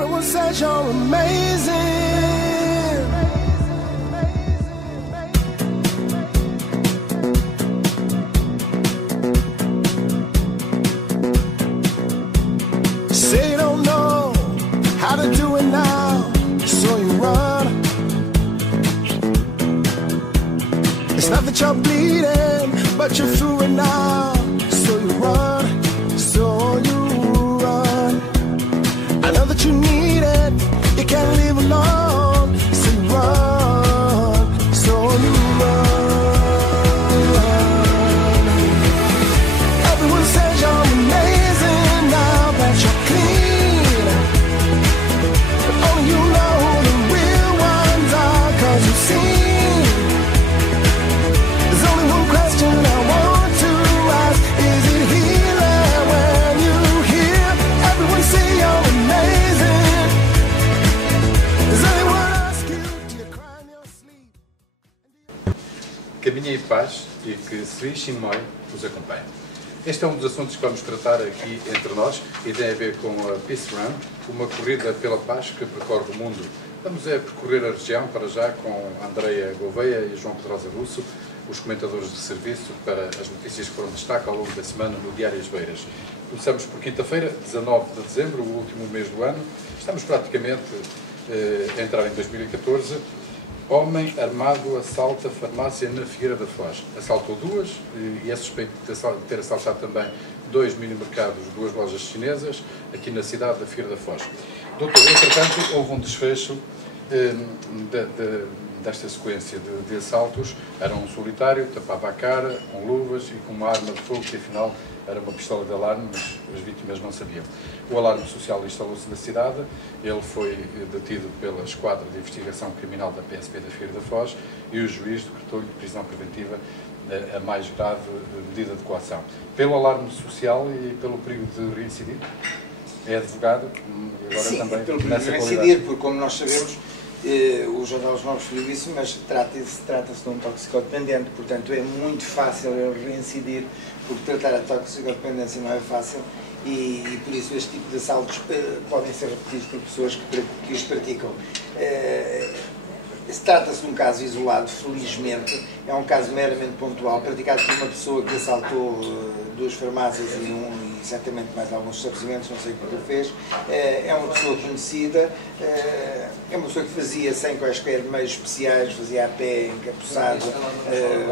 Everyone says you're amazing. Say you don't know how to do it now, so you run. It's not that you're bleeding, but you're through it now, so you run, so you run. I know that you need it, you can't live alone, so you run, so you run. Everyone says you're amazing now that you're clean, but only you know who the real ones are, 'cause you've seen. There's only one question I want to ask, is it healing when you hear everyone say you're amazing? Does anyone ask you, do you cry in your sleep? Caminhem em paz e que Sri Chinmoy os acompanhe. Este é um dos assuntos que vamos tratar aqui entre nós e tem a ver com a Peace Run, uma corrida pela paz que percorre o mundo. Vamos percorrer a região para já com Andreia Gouveia e João Pedrosa Russo, os comentadores de serviço para as notícias que foram destaque ao longo da semana no Diário As Beiras. Começamos por quinta-feira, 19 de dezembro, o último mês do ano. Estamos praticamente a entrar em 2014. Homem armado assalta farmácia na Figueira da Foz. Assaltou duas e é suspeito de ter assaltado também 2 mini-mercados, 2 lojas chinesas, aqui na cidade da Figueira da Foz. Doutor, entretanto, houve um desfecho desta sequência de assaltos. Era um solitário, tapava a cara, com luvas e com uma arma de fogo, que afinal era uma pistola de alarme, mas as vítimas não sabiam. O alarme social instalou-se na cidade, ele foi detido pela Esquadra de Investigação Criminal da PSP da Figueira da Foz e o juiz decretou-lhe prisão preventiva, a mais grave medida de coação. Pelo alarme social e pelo perigo de reincidir. É advogado e agora sim, também pelo perigo nessa de qualidade. reincidir, porque como nós sabemos, o jornal Os Novos referiu isso, mas trata-se de um toxicodependente, portanto é muito fácil ele reincidir, porque tratar a toxicodependência não é fácil e por isso este tipo de assaltos podem ser repetidos por pessoas que os praticam. Trata-se de um caso isolado, felizmente, é um caso meramente pontual, praticado por uma pessoa que assaltou 2 farmácias e certamente mais alguns estabelecimentos, não sei o que ele fez. É uma pessoa conhecida, é uma pessoa que fazia sem quaisquer meios especiais, fazia a pé, encapuçado,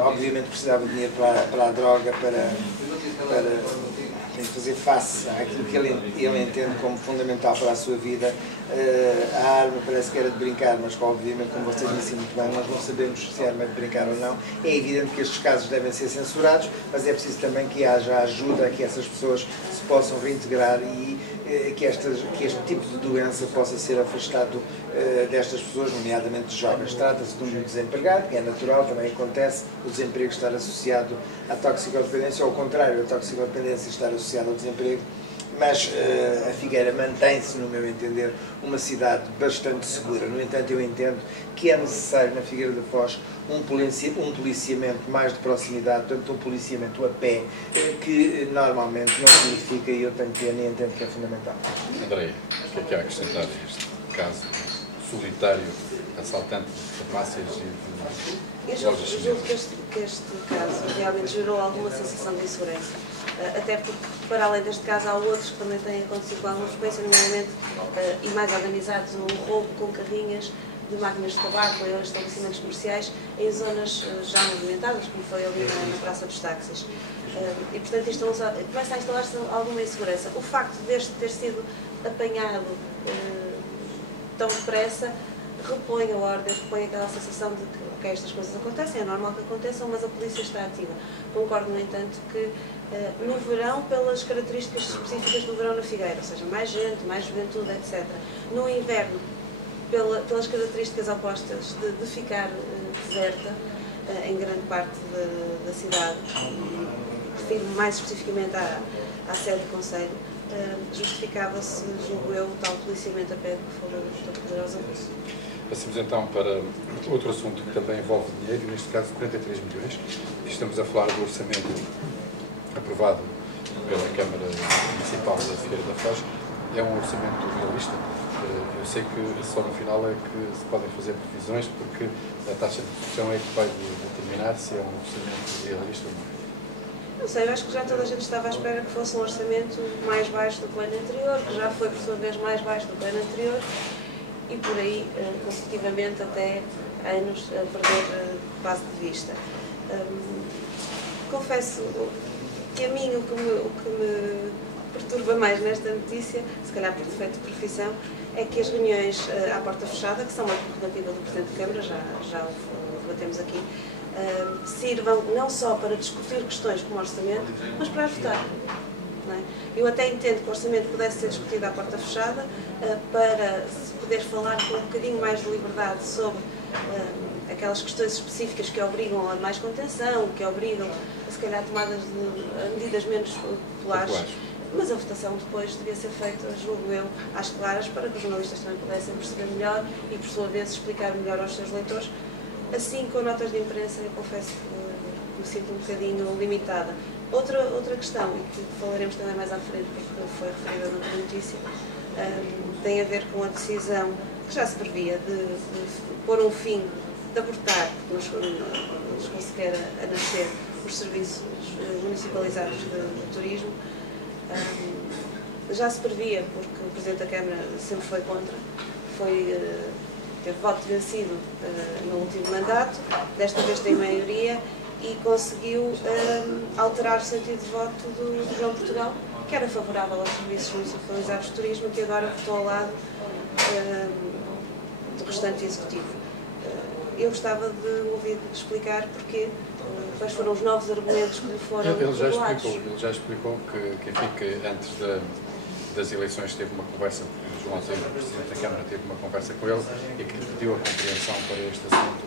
obviamente precisava de dinheiro para a droga, para fazer face àquilo que ele entende como fundamental para a sua vida. A arma parece que era de brincar, mas obviamente, como vocês disseram muito bem, nós não sabemos se a arma é de brincar ou não. É evidente que estes casos devem ser censurados, mas é preciso também que haja ajuda a que essas pessoas se possam reintegrar e que este tipo de doença possa ser afastado destas pessoas, nomeadamente de jovens. Trata-se de um desempregado, que é natural, também acontece o desemprego estar associado à toxicodependência, ou ao contrário, a toxicodependência estar associada ao desemprego. Mas a Figueira mantém-se, no meu entender, uma cidade bastante segura. No entanto, eu entendo que é necessário na Figueira da Foz um policiamento mais de proximidade, portanto um policiamento a pé, que normalmente não significa, e eu tenho pena e entendo que é fundamental. Andrei, o que é que há a acrescentar neste caso solitário, assaltante de farmácias e de lojas chinesas? Eu julgo que este caso realmente gerou alguma sensação de insegurança. Até porque, para além deste caso, há outros que também têm acontecido com alguma frequência, nomeadamente, e mais organizados, um roubo com carrinhas de máquinas de tabaco em estabelecimentos comerciais em zonas já movimentadas, como foi ali na Praça dos Táxis. E, portanto, começa a instalar-se alguma insegurança. O facto deste ter sido apanhado tão depressa repõe a ordem, repõe aquela sensação de que okay, estas coisas acontecem, é normal que aconteçam, mas a polícia está ativa. Concordo, no entanto, que no verão, pelas características específicas do verão na Figueira, ou seja, mais gente, mais juventude, etc. No inverno, pelas características opostas de ficar deserta em grande parte da cidade, refiro mais especificamente à sede do Conselho, justificava-se, julgo eu, o tal policiamento a pé que falou o Dr. Pedrosa Russo. Passamos então para outro assunto que também envolve dinheiro, neste caso 43 milhões. Estamos a falar do orçamento aprovado pela Câmara Municipal da Figueira da Foz. É um orçamento realista, Eu sei que só no final é que se podem fazer previsões, porque a taxa de execução é que vai determinar se é um orçamento realista ou não. Não sei, eu acho que já toda a gente estava à espera que fosse um orçamento mais baixo do que o ano anterior, que já foi, por sua vez, mais baixo do que o ano anterior, e por aí, consecutivamente, até anos a perder base de vista. Confesso que a mim o que me perturba mais nesta notícia, se calhar por defeito de profissão, é que as reuniões à porta fechada, que são uma prerrogativa do Presidente da Câmara, já o debatemos aqui, sirvam não só para discutir questões como orçamento, mas para votar. Não é? Eu até entendo que o orçamento pudesse ser discutido à porta fechada, para se poder falar com um bocadinho mais de liberdade sobre aquelas questões específicas que obrigam a mais contenção, que obrigam a, se calhar, tomadas de medidas menos populares. Mas a votação depois devia ser feita, julgo eu, às claras, para que os jornalistas também pudessem perceber melhor e, por sua vez, explicar melhor aos seus leitores. Assim, com notas de imprensa, eu confesso que me sinto um bocadinho limitada. Outra questão, e que falaremos também mais à frente, porque foi referida noutra notícia, tem a ver com a decisão que já se previa de pôr um fim, de abortar, porque não chegou sequer a nascer, os serviços municipalizados de turismo. Já se previa, porque o Presidente da Câmara sempre foi contra, teve voto vencido no último mandato, desta vez tem maioria e conseguiu alterar o sentido de voto do João Portugal, que era favorável aos serviços municipalizados de turismo, que agora votou ao lado do restante executivo. Eu gostava de ouvir explicar porque quais foram os novos argumentos que lhe foram revelados. Ele já explicou que antes das eleições teve uma conversa, o João Alteiro, o Presidente da Câmara, teve uma conversa com ele e que lhe pediu a compreensão para este assunto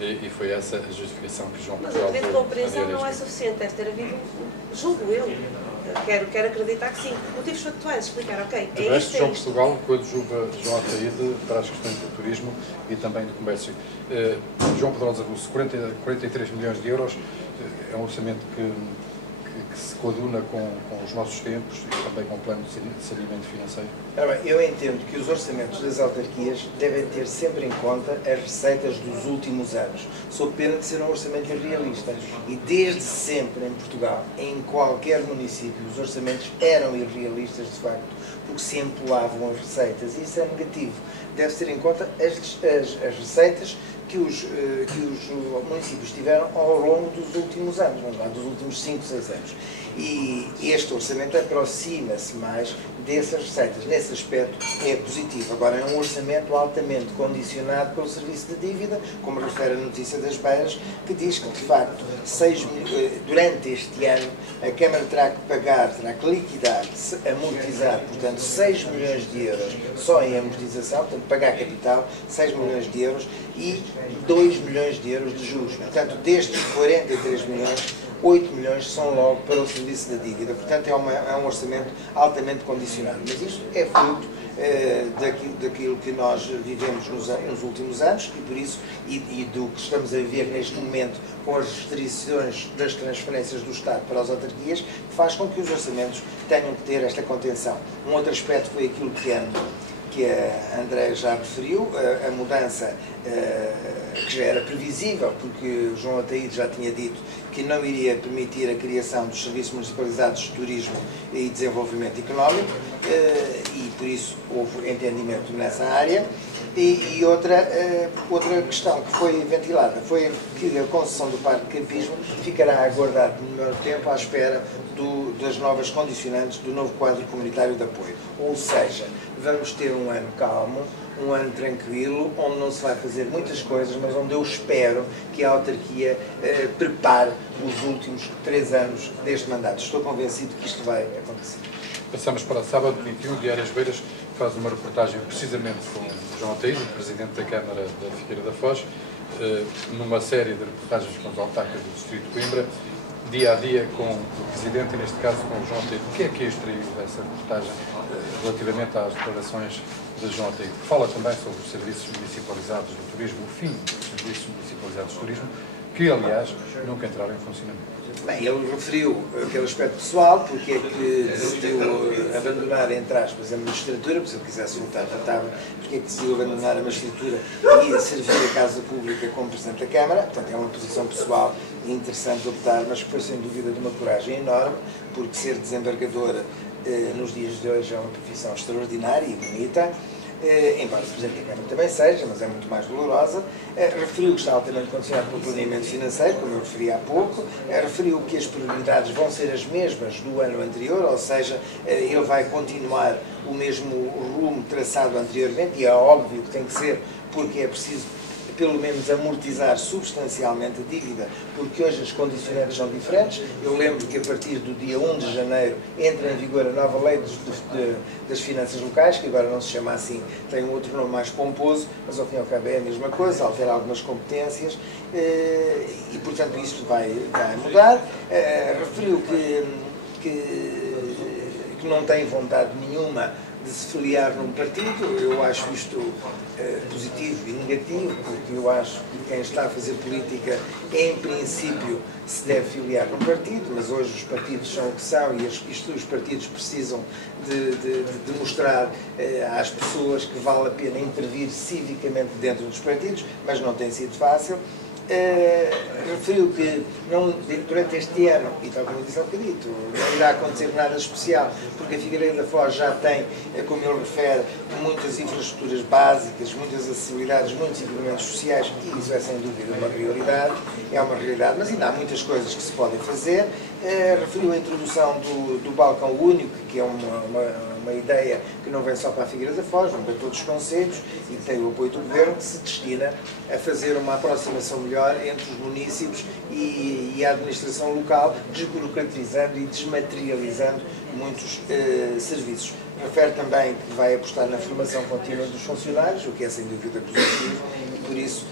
e foi essa a justificação que João Portugal deu. Mas o pedido de compreensão não é suficiente, deve ter havido, julgo eu, quero acreditar que sim, motivos factuais, explicar, ok, de resto, João Portugal coadjuva João Alteiro para as questões do turismo e também do comércio. João Pedro reservou-se 43 milhões de euros, é um orçamento que se coaduna com os nossos tempos e também com o plano de saneamento financeiro. Eu entendo que os orçamentos das autarquias devem ter sempre em conta as receitas dos últimos anos, sob pena de ser um orçamento irrealista. E desde sempre em Portugal, em qualquer município, os orçamentos eram irrealistas de facto, porque se empolavam as receitas, e isso é negativo. Deve-se ter em conta as receitas que os municípios tiveram ao longo dos últimos anos, vamos lá, dos últimos 5, 6 anos. E este orçamento aproxima-se mais dessas receitas. Nesse aspecto é positivo. Agora, é um orçamento altamente condicionado pelo serviço de dívida, como refere a notícia das Beiras, que diz que, de facto, durante este ano, a Câmara terá que pagar, terá que liquidar, amortizar, portanto, 6 milhões de euros só em amortização, portanto, pagar capital, 6 milhões de euros e 2 milhões de euros de juros. Portanto, destes 43 milhões, 8 milhões são logo para o serviço da dívida. Portanto, é um orçamento altamente condicionado. Mas isto é fruto daquilo que nós vivemos nos últimos anos e por isso, e do que estamos a viver neste momento com as restrições das transferências do Estado para as autarquias, que faz com que os orçamentos tenham que ter esta contenção. Um outro aspecto foi aquilo que a André já referiu, a mudança que já era previsível, porque o João Alteiro já tinha dito que não iria permitir a criação dos serviços municipalizados de turismo e desenvolvimento económico, e por isso houve entendimento nessa área. E outra questão que foi ventilada foi que a concessão do Parque de Campismo ficará a aguardar por menor tempo à espera das novas condicionantes do novo quadro comunitário de apoio. Ou seja, vamos ter um ano calmo, um ano tranquilo, onde não se vai fazer muitas coisas, mas onde eu espero que a autarquia prepare os últimos 3 anos deste mandato. Estou convencido que isto vai acontecer. Passamos para sábado 21, o Diário As Beiras faz uma reportagem precisamente com João Alteiro, Presidente da Câmara da Figueira da Foz, numa série de reportagens com os autarcas do Distrito de Coimbra, dia a dia com o Presidente, e neste caso com o João Alteiro. O que é extraído dessa reportagem relativamente às declarações de João Alteiro? Fala também sobre os serviços municipalizados do turismo, o fim dos serviços municipalizados do turismo, que aliás nunca entraram em funcionamento. Bem, ele referiu aquele aspecto pessoal, porque é que decidiu abandonar, entre aspas, a magistratura, porque se ele quisesse voltar, voltava, porque é que decidiu abandonar a magistratura e servir a Casa Pública como Presidente da Câmara. Portanto, é uma posição pessoal interessante de optar, mas que foi sem dúvida de uma coragem enorme, porque ser desembargadora nos dias de hoje é uma profissão extraordinária e bonita. Embora o Presidente da Câmara também seja, mas é muito mais dolorosa. Referiu que está altamente condicionado pelo planeamento financeiro, como eu referi há pouco. Referiu que as prioridades vão ser as mesmas do ano anterior, ou seja, ele vai continuar o mesmo rumo traçado anteriormente, e é óbvio que tem que ser, porque é preciso pelo menos amortizar substancialmente a dívida, porque hoje as condicionantes são diferentes. Eu lembro que a partir do dia 1 de janeiro entra em vigor a nova lei das finanças locais, que agora não se chama assim, tem um outro nome mais pomposo, mas ao fim e ao cabo é a mesma coisa, altera algumas competências e portanto isto vai mudar. Referiu que não tem vontade nenhuma de se filiar num partido. Eu acho isto positivo e negativo, porque eu acho que quem está a fazer política, em princípio, se deve filiar num partido, mas hoje os partidos são o que são e os partidos precisam de mostrar às pessoas que vale a pena intervir civicamente dentro dos partidos, mas não tem sido fácil. Referiu que durante este ano, e tal como eu disse há bocadito, não irá acontecer nada especial, porque a Figueiredo da Foz já tem, como ele refere, muitas infraestruturas básicas, muitas acessibilidades, muitos equipamentos sociais, e isso é sem dúvida uma realidade, mas ainda há muitas coisas que se podem fazer. Referiu a introdução do balcão único, que é uma ideia que não vem só para a Figueira da Foz, vem para todos os concelhos e tem o apoio do Governo, que se destina a fazer uma aproximação melhor entre os municípios e a administração local, desburocratizando e desmaterializando muitos serviços. Refere também que vai apostar na formação contínua dos funcionários, o que é sem dúvida positivo, e por isso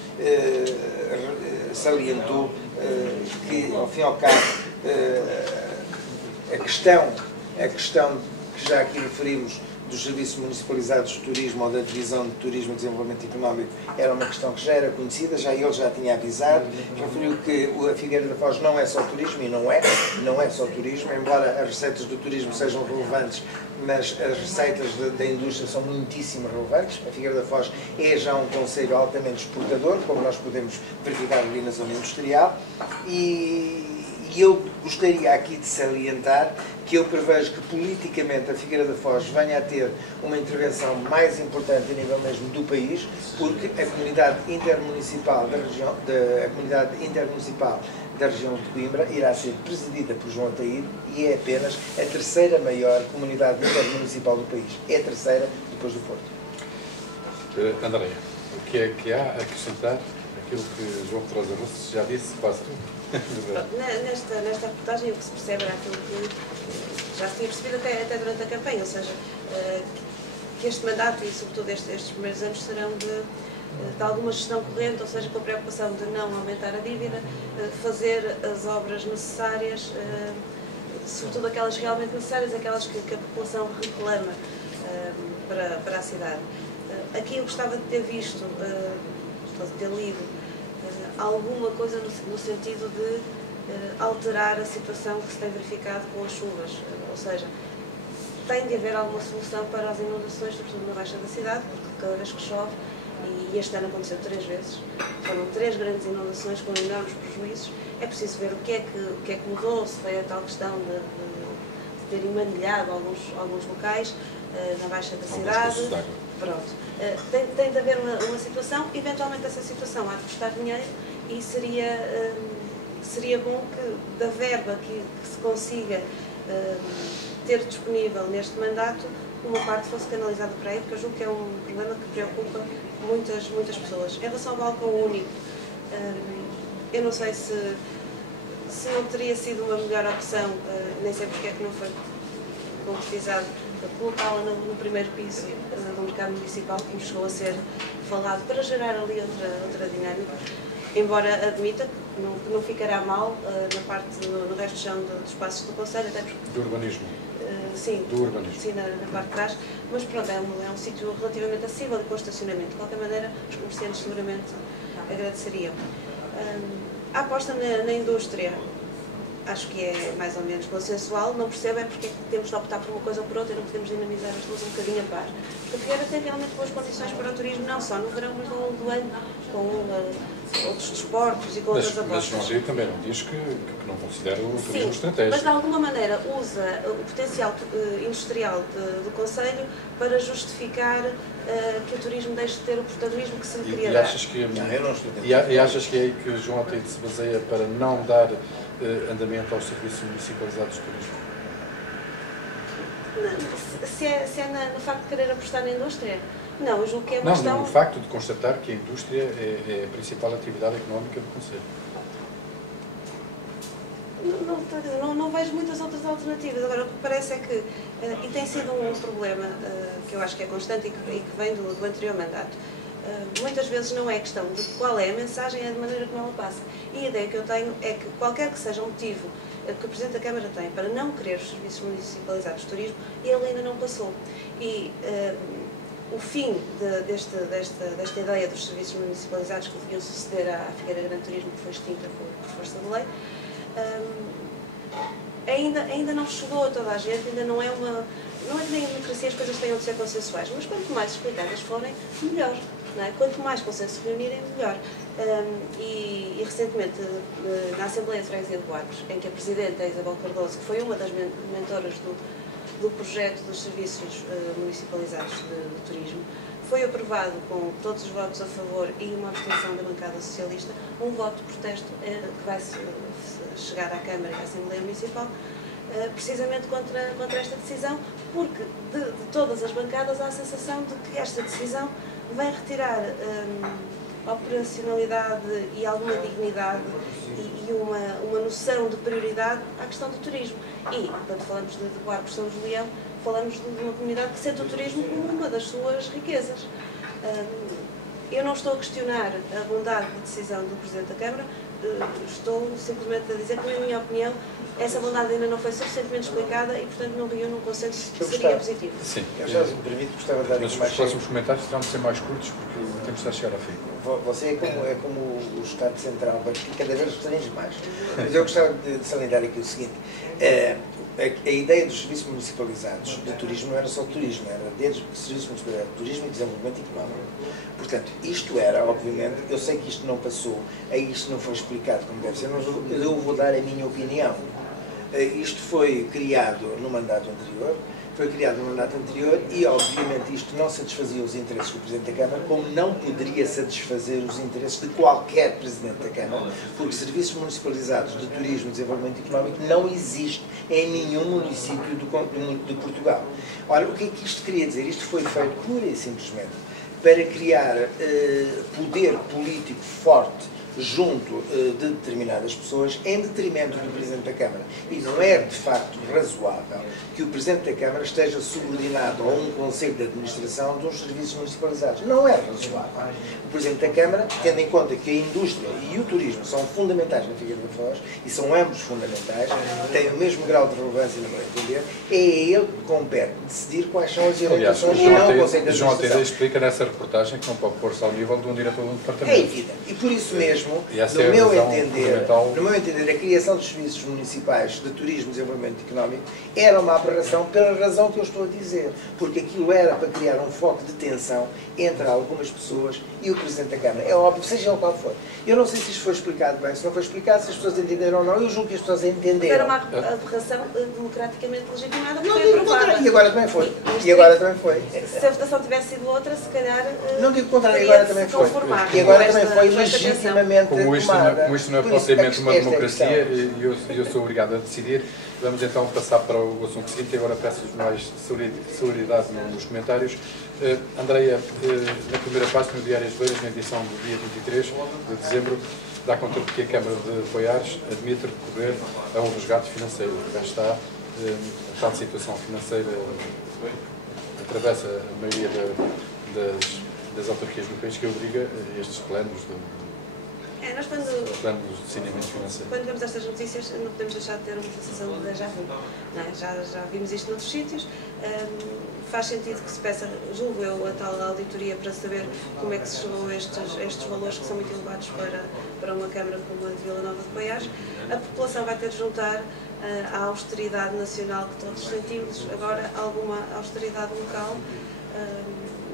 salientou que, ao fim e ao cabo, a questão que já aqui referimos dos serviços municipalizados de turismo ou da divisão de turismo e desenvolvimento económico era uma questão que já era conhecida, já ele já tinha avisado. Referiu que a Figueira da Foz não é só turismo, e não é só turismo, embora as receitas do turismo sejam relevantes, mas as receitas da indústria são muitíssimo relevantes. A Figueira da Foz é já um concelho altamente exportador, como nós podemos verificar ali na zona industrial, e eu gostaria aqui de salientar que eu prevejo que politicamente a Figueira da Foz venha a ter uma intervenção mais importante a nível mesmo do país, porque a comunidade intermunicipal da região de Coimbra irá ser presidida por João Ataíde e é apenas a terceira maior comunidade intermunicipal do país. É a terceira depois do Porto. Andréia, o que é que há a acrescentar aquilo que João Pedrosa Roço já disse quase tudo? Nesta reportagem o que se percebe é aquilo que já se tinha percebido até durante a campanha, ou seja, que este mandato e sobretudo estes primeiros anos serão de alguma gestão corrente, ou seja, com a preocupação de não aumentar a dívida, fazer as obras necessárias, sobretudo aquelas realmente necessárias, aquelas que a população reclama para a cidade. Aqui eu gostava de ter visto, de ter lido, alguma coisa no sentido de alterar a situação que se tem verificado com as chuvas, ou seja, tem de haver alguma solução para as inundações, sobretudo na baixa da cidade, porque cada vez que chove, e este ano aconteceu 3 vezes, foram 3 grandes inundações com enormes prejuízos, é preciso ver o que é que mudou, se foi a tal questão de ter emanilhado alguns locais na baixa da cidade. Pronto. Tem de haver uma situação, eventualmente essa situação há de custar dinheiro e seria bom que da verba que se consiga ter disponível neste mandato, uma parte fosse canalizada para aí, porque eu julgo que é um problema que preocupa muitas pessoas. Em relação ao balcão único, eu não sei se não teria sido uma melhor opção, nem sei porque é que não foi concretizado, colocá-la no primeiro piso do mercado municipal, como chegou a ser falado, para gerar ali outra dinâmica, embora admita que não ficará mal na parte no resto do chão dos espaços do Conselho, até porque... Do urbanismo. Sim, do urbanismo. Sim, na parte de trás, mas pronto, é um sítio relativamente acessível e com estacionamento. De qualquer maneira, os comerciantes seguramente agradeceriam. A aposta na indústria acho que é mais ou menos consensual. Não percebo é porque é que temos de optar por uma coisa ou por outra e não podemos dinamizar as duas um bocadinho a par. Porque quero ter realmente boas condições para o turismo, não só no verão, mas ao longo do ano, com outros desportos e com outras Mas apostas. João Rui também não diz que não considera o turismo Sim, estratégico. mas de alguma maneira usa o potencial industrial do Concelho para justificar que o turismo deixe de ter o protagonismo que se lhe queria E dar. achas que, Não, eu não estou e achas que é aí que o João Ateide se baseia para não dar andamento aos serviços municipalizados de turismo? Se é no facto de querer apostar na indústria? Não, eu julgo que é uma Não, questão... no facto de constatar que a indústria é a principal atividade económica do Concelho. Não vejo muitas outras alternativas. Agora, o que parece é que, e tem sido um problema que eu acho que é constante e que vem do anterior mandato, muitas vezes não é questão de qual é a mensagem, é de maneira como ela passa. E a ideia que eu tenho é que qualquer que seja o motivo que o Presidente da Câmara tem para não querer os serviços municipalizados de turismo, ele ainda não passou. E o fim desta ideia dos serviços municipalizados que deviam suceder à Figueira Grande Turismo, que foi extinta por força de lei, ainda não chegou a toda a gente, ainda não é que nem a democracia as coisas tenham de ser consensuais, mas quanto mais explicadas forem, melhor. Não é? Quanto mais consensos se reunirem, melhor. E recentemente, na Assembleia de Freguesia de Guarcos, em que a Presidente, a Isabel Cardoso, que foi uma das mentoras do projeto dos serviços municipalizados de turismo, foi aprovado com todos os votos a favor e uma abstenção da bancada socialista, um voto de protesto que vai chegar à Câmara e à Assembleia Municipal, precisamente contra esta decisão, porque de todas as bancadas há a sensação de que esta decisão vai retirar operacionalidade e alguma dignidade e uma noção de prioridade à questão do turismo. E, quando falamos de Guarcos São Julião, falamos de uma comunidade que sente o turismo como uma das suas riquezas. Eu não estou a questionar a bondade da decisão do Presidente da Câmara, estou simplesmente a dizer que, na minha opinião, essa bondade ainda não foi suficientemente explicada e, portanto, não reúne um consenso que seria positivo. Sim. Eu já, se me permite, gostava de dar Mas aqui os mais... próximos comentários terão de ser mais curtos porque temos de estar a chegar ao fim. Você é como o Estado Central, mas cada vez restringe mais. Mas eu gostava de salientar aqui o seguinte. A ideia dos serviços municipalizados de turismo não era só turismo, era desde serviços municipalizados de turismo e desenvolvimento económico. Portanto, isto era, obviamente, eu sei que isto não passou, isto não foi explicado como deve ser, mas eu vou dar a minha opinião. Isto foi criado no mandato anterior, e, obviamente, isto não satisfazia os interesses do Presidente da Câmara, como não poderia satisfazer os interesses de qualquer Presidente da Câmara, porque serviços municipalizados de turismo e desenvolvimento económico não existe em nenhum município de Portugal. Ora, o que é que isto queria dizer? Isto foi feito pura e simplesmente para criar poder político forte junto de determinadas pessoas, em detrimento do Presidente da Câmara. E não é, de facto, razoável que o Presidente da Câmara esteja subordinado a um Conselho de Administração dos serviços municipalizados. Não é razoável. O Presidente da Câmara, tendo em conta que a indústria e o turismo são fundamentais na Figueira da Foz, e são ambos fundamentais, têm o mesmo grau de relevância, no meu entender, é a ele que compete decidir quais são as orientações e não o Conselho de João Ateide Administração. explica nessa reportagem que não pode pôr-se ao nível de um diretor de um departamento. É evidente. E por isso mesmo, E essa no é a meu razão entender, a criação dos serviços municipais de turismo e desenvolvimento económico era uma aberração pela razão que eu estou a dizer. Porque aquilo era para criar um foco de tensão entre algumas pessoas e o Presidente da Câmara. É óbvio, seja o qual for. Eu não sei se isto foi explicado bem, se não foi explicado, se as pessoas entenderam ou não. Eu julgo que as pessoas entenderam. Era uma aberração democraticamente legitimada, Não foi digo aprovada. contrário, e agora também foi. E agora também foi. Se a votação tivesse sido outra, se calhar... Não digo contrário, e agora também foi. E agora também foi legitimamente Como isto não é Por isso, propriamente uma esta é a democracia, questão. e eu sou obrigado a decidir, vamos então passar para o assunto seguinte. E agora peço-vos mais solidariedade nos comentários. Andreia, na primeira página do Diário das Beiras, na edição do dia 23 de dezembro, dá conta de que a Câmara de Poiares admite recorrer a um resgate financeiro. Cá está a tal situação financeira atravessa a maioria das autarquias do país que obriga a estes planos de... Nós plano de saneamento financeiro. quando vemos estas notícias não podemos deixar de ter uma sensação de déjà vu. Não é? Já vimos isto noutros sítios. Faz sentido que se peça, julgo eu, a tal auditoria para saber como é que se chegou a estes valores que são muito elevados para uma Câmara como a de Vila Nova de Paiares. A população vai ter de juntar à austeridade nacional que todos sentimos, agora alguma austeridade local.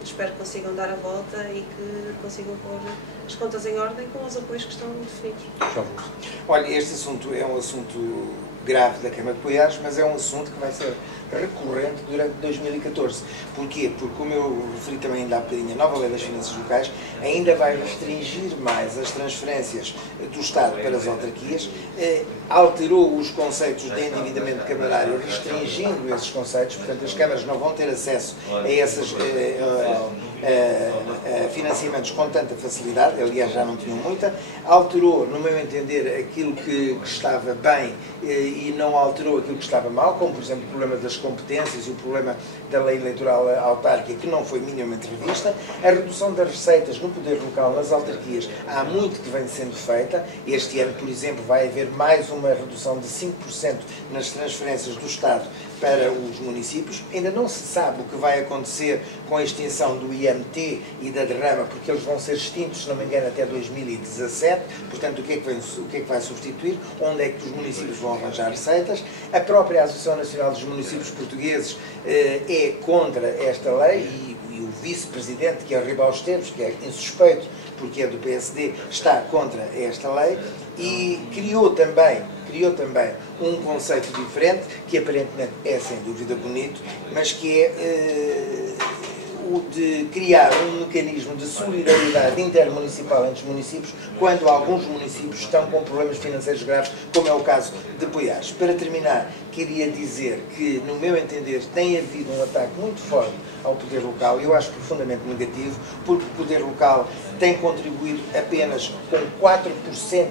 Espero que consigam dar a volta e que consigam pôr as contas em ordem com os apoios que estão definidos. Olha, este assunto é um assunto grave da Câmara de Paiares, mas é um assunto que vai ser recorrente durante 2014. Porquê? Porque, como eu referi também ainda há bocadinho, a nova Lei das Finanças Locais ainda vai restringir mais as transferências do Estado para as autarquias, alterou os conceitos de endividamento camarário, restringindo esses conceitos, portanto as câmaras não vão ter acesso a esses financiamentos com tanta facilidade, aliás já não tinham muita, alterou, no meu entender, aquilo que estava bem e não alterou aquilo que estava mal, como por exemplo o problema das competências e o problema da lei eleitoral autárquica, que não foi minimamente revista, a redução das receitas no poder local, nas autarquias, há muito que vem sendo feita. Este ano, por exemplo, vai haver mais uma redução de 5% nas transferências do Estado para os municípios. Ainda não se sabe o que vai acontecer com a extinção do IMT e da derrama, porque eles vão ser extintos, se não me engano, até 2017. Portanto, o que é que vai substituir? Onde é que os municípios vão arranjar receitas? A própria Associação Nacional dos Municípios Portugueses é contra esta lei e o vice-presidente, que é o Ribal Esteves, que é insuspeito porque é do PSD, está contra esta lei e criou também um conceito diferente, que aparentemente é sem dúvida bonito, mas que é o de criar um mecanismo de solidariedade intermunicipal entre os municípios quando alguns municípios estão com problemas financeiros graves, como é o caso de Paiares. Para terminar, queria dizer que, no meu entender, tem havido um ataque muito forte ao poder local, e eu acho profundamente negativo, porque o poder local tem contribuído apenas com 4%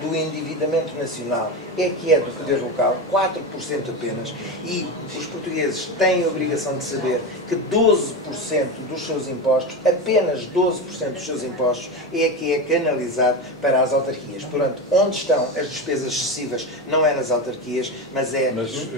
do endividamento nacional, que é do poder local, 4% apenas, e os portugueses têm a obrigação de saber que 12% dos seus impostos, apenas 12% dos seus impostos, que é canalizado para as autarquias. Portanto, onde estão as despesas excessivas não é nas autarquias, mas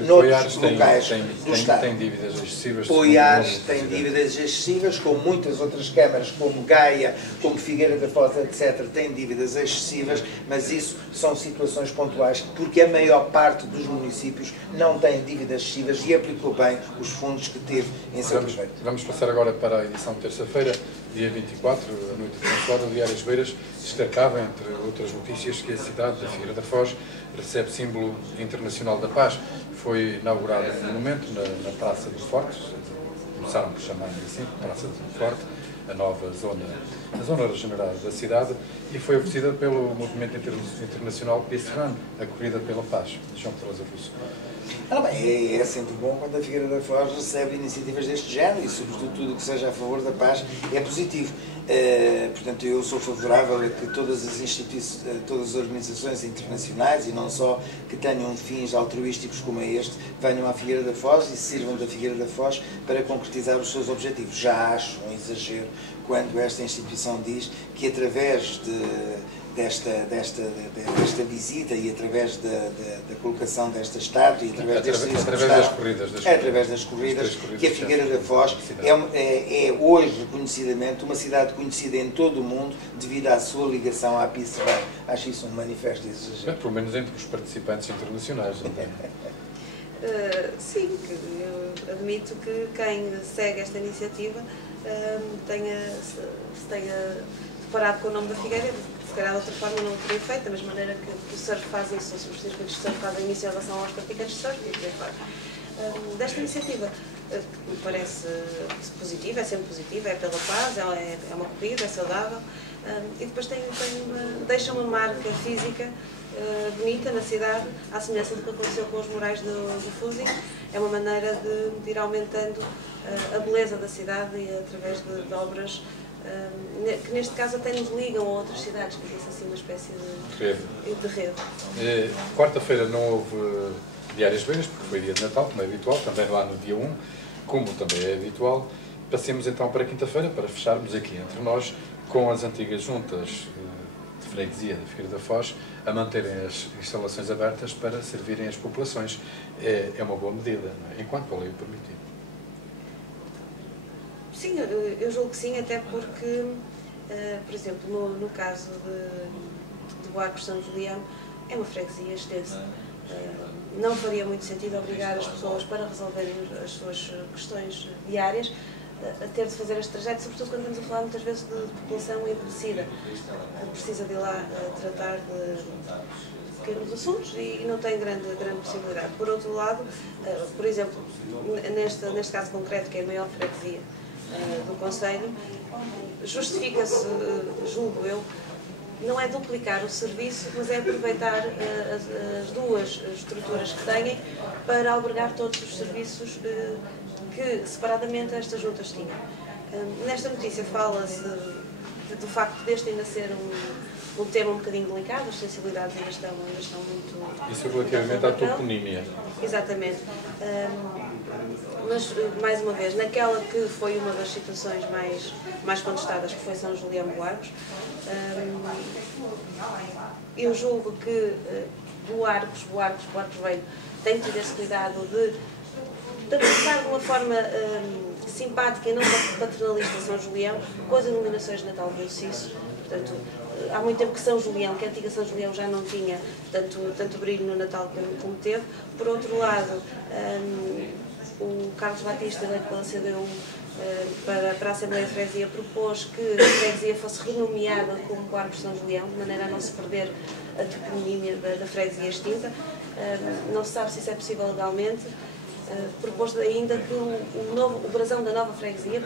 noutros locais do Estado. Tem dívidas excessivas. Paiares tem dívidas excessivas, como muitas outras câmaras, como Gaia, como Figueira da Foz, etc., têm dívidas excessivas, mas isso são situações pontuais, porque a maior parte dos municípios não tem dívidas excessivas e aplicou bem os fundos que teve em seu proveito. Vamos passar agora para a edição de terça-feira, dia 24, à noite de François. O Diário As Beiras destacava, entre outras notícias, que a cidade de Figueira da Foz recebe símbolo internacional da paz. Foi inaugurado um monumento na Praça do Forte, começaram por chamar assim, Praça do Forte, a nova zona regenerada da cidade, e foi oferecida pelo movimento internacional Peace Run, a Corrida pela Paz. João Pedrosa Russo. É sempre bom quando a Figueira da Foz recebe iniciativas deste género e, sobretudo, tudo que seja a favor da paz é positivo. Portanto, eu sou favorável a que todas as instituições, todas as organizações internacionais, e não só que tenham fins altruísticos como este, venham à Figueira da Foz e sirvam da Figueira da Foz para concretizar os seus objetivos. Já acho um exagero quando esta instituição diz que através desta visita e através da colocação desta estátua e através das corridas, que a Figueira da Foz é hoje reconhecidamente uma cidade conhecida em todo o mundo devido à sua ligação à Peace Run. Acho isso um manifesto de exagero. Pelo menos entre os participantes internacionais. Sim, eu admito que quem segue esta iniciativa se tenha deparado com o nome da Figueira, se calhar de outra forma não o teria feito, da mesma maneira que o surf faz isso, os circuitos de surf fazem isso em relação aos praticantes de surf e por aí fora. Desta iniciativa, que me parece positiva, é sempre positiva, é pela paz, é uma corrida, é saudável, e depois deixa uma marca física bonita na cidade, à semelhança do que aconteceu com os murais do Fusing. É uma maneira de ir aumentando a beleza da cidade e através de obras que neste caso até nos ligam a outras cidades, que é assim uma espécie de rede. Quarta-feira não houve Diário As Beiras, porque foi dia de Natal, como é habitual, também lá no dia 1, como também é habitual. Passemos então para quinta-feira, para fecharmos aqui entre nós com as antigas juntas de freguesia da Figueira da Foz a manterem as instalações abertas para servirem as populações. É uma boa medida, não é? Enquanto a lei o permitir. Sim, eu julgo que sim, até porque, por exemplo, no caso de Buarque São Julião, é uma freguesia extensa. Não faria muito sentido obrigar as pessoas para resolverem as suas questões diárias a ter de fazer este trajeto, sobretudo quando estamos a falar muitas vezes de população envelhecida, que precisa de ir lá tratar de pequenos assuntos e não tem grande possibilidade. Por outro lado, por exemplo, neste caso concreto, que é a maior freguesia do Conselho, justifica-se, julgo eu, não é duplicar o serviço, mas é aproveitar as duas estruturas que têm para albergar todos os serviços que separadamente estas juntas tinham. Nesta notícia fala-se do facto deste ainda ser um tema um bocadinho delicado, as sensibilidades ainda estão muito... Isso relativamente à toponímia. Exatamente. Mas, mais uma vez, naquela que foi uma das situações mais contestadas, que foi São Julião de Buarques, eu julgo que Buarques Velho tem tido esse cuidado de abraçar de uma forma simpática e não paternalista São Julião, com as iluminações de Natal Venciço. Portanto, há muito tempo que São Julião, que a antiga São Julião já não tinha tanto brilho no Natal como teve. Por outro lado, o Carlos Batista, eleito pela CDU para a Assembleia de Freguesia, propôs que a freguesia fosse renomeada como Buarques São Julião, de maneira a não se perder a toponímia da freguesia extinta. Não se sabe se isso é possível legalmente. Propôs ainda que o brasão da nova freguesia,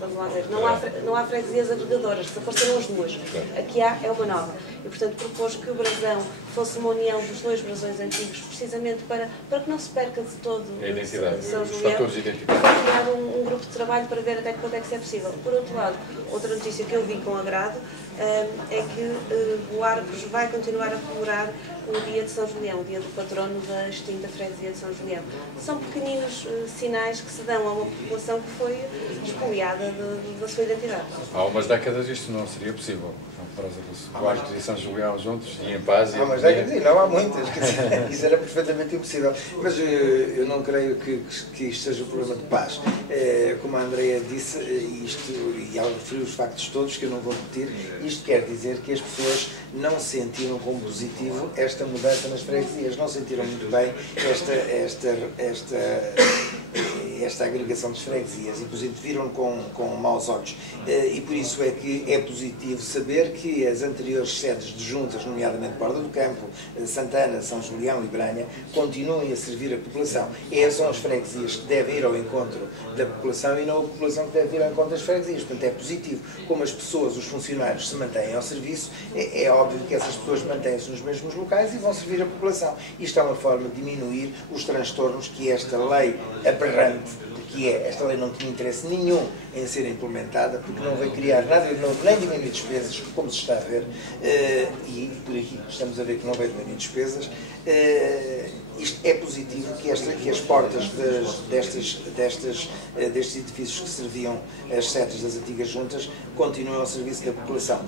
vamos lá ver, não há freguesias agregadoras, desapareceram as duas. Aqui é uma nova. E, portanto, propôs que o brasão fosse uma união dos dois brasões antigos, precisamente para que não se perca de todo a identidade, São os Julião. fatores de identidade. Foi criado um grupo de trabalho para ver até que ponto é que isso é possível. Por outro lado, outra notícia que eu vi com agrado é que Buarques vai continuar a comemorar o dia de São Julião, o dia do patrono da extinta freguesia de São Julião. São pequeninos sinais que se dão a uma população que foi expoliada da sua identidade. Há umas décadas isto não seria possível. Buarques e São Julião juntos e em paz. Há umas décadas, não há muitas, quer dizer, isso era perfeitamente impossível. Mas eu não creio que isto seja um problema de paz. Como a Andrea disse, e ela referiu os factos todos, que eu não vou repetir, isto quer dizer que as pessoas não sentiram como positivo esta mudança nas freguesias, não sentiram muito bem esta agregação de freguesias e, por exemplo, viram com maus olhos. E por isso é que é positivo saber que as anteriores sedes de juntas, nomeadamente Borda do Campo, Santana, São Julião e Branha, continuem a servir a população. Essas são as freguesias que devem ir ao encontro da população e não a população que deve ir ao encontro das freguesias. Portanto, é positivo. Como as pessoas, os funcionários, se mantêm ao serviço, é óbvio que essas pessoas mantêm-se nos mesmos locais e vão servir a população. Isto é uma forma de diminuir os transtornos que esta lei aberrante, que esta lei não tinha interesse nenhum em ser implementada, porque não veio criar nada de novo, nem diminuir despesas, como se está a ver, e por aqui estamos a ver que não veio diminuir despesas. Isto é positivo que as portas destes edifícios que serviam as sedes das antigas juntas continuem ao serviço da população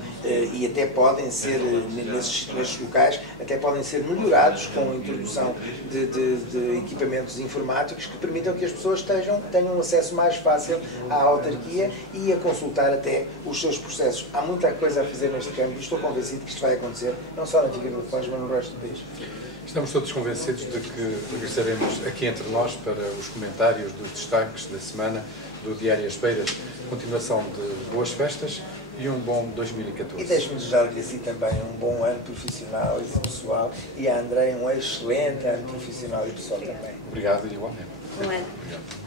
e até podem ser, nesses locais, até podem ser melhorados com a introdução de equipamentos informáticos que permitam que as pessoas tenham um acesso mais fácil à autarquia e a consultar até os seus processos. Há muita coisa a fazer neste campo e estou convencido que isto vai acontecer, não só na Figueira da Foz, mas no resto do país. Estamos todos convencidos de que regressaremos aqui entre nós para os comentários dos destaques da semana do Diário As Beiras. Continuação de boas festas e um bom 2014. E deixe-me desejar-lhe assim também um bom ano profissional e pessoal e a André um excelente ano profissional e pessoal também. Obrigado, igualmente. Bom ano. Obrigado.